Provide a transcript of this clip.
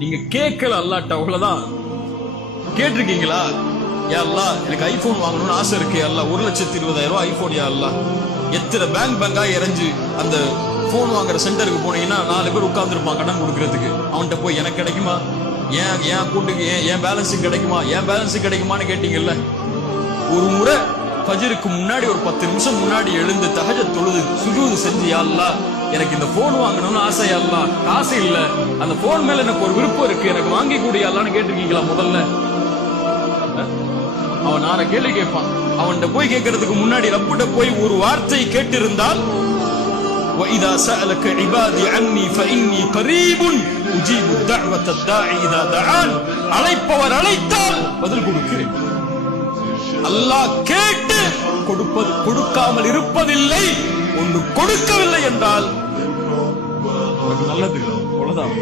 நீங்க கேட்கல அல்லாட்ட, அவ்வளவுதான். கேட்டிருக்கீங்களா? யா அல்லாஹ் எனக்கு ஐபோன் வாங்கணும்னு ஆசை இருக்கு அல்லாஹ், 1,20,000 ஐபோன் யா அல்லாஹ். எத்தனை பேங்கா இறஞ்சு அந்த போன் வாங்குற சென்டருக்கு போனீங்கன்னா 4 பேர் உட்கார்ந்துருப்பான் கடன் கொடுக்கறதுக்கு. அவன்கிட்ட போய் எனக்கு கிடைக்குமா, ஏன் அக்கௌண்ட்டுக்கு என் பேலன்ஸுக்கு கிடைக்குமா, என் பேலன்ஸுக்கு கிடைக்குமான்னு கேட்டீங்கல்ல. ஒரு முறை ஃபஜ்ருக்கு முன்னாடி ஒரு 10 நிமிஷம் முன்னாடி எழுந்து தஹஜ்ஜத் தொழுது சுஜூது செஞ்சு, யா அல்லாஹ் எனக்கு இந்த போன் வாங்கணும்னு ஆசை யா அல்லாஹ், காசு இல்ல, அந்த போன் மேல எனக்கு ஒரு விருப்பம் இருக்கு, எனக்கு வாங்கி கூடிய அல்லான்னு கேட்டிருக்கீங்களா முதல்ல? அவன் 4 கேள்வி கேட்பான். அவன்கிட்ட போய் கேட்கறதுக்கு முன்னாடி ரப்பிட்ட போய் ஒரு வார்த்தை கேட்டிருந்தால், وَإِذَا سَأَلَكَ عِبَادِي عَنِّي فَإِنِّي قَرِيبٌ أُجِيبُ دَعْوَةَ الدَّاعِ إِذَا دَعَانِ, அழைப்பவர் அழைத்தால் பதில் கொடுக்கிறேன். அல்லாஹ் கேட்டு கொடுக்காமல் இருப்பதில்லை. ஒன்று கொடுக்கவில்லை என்றால் நல்லது, அவ்வளவுதான்.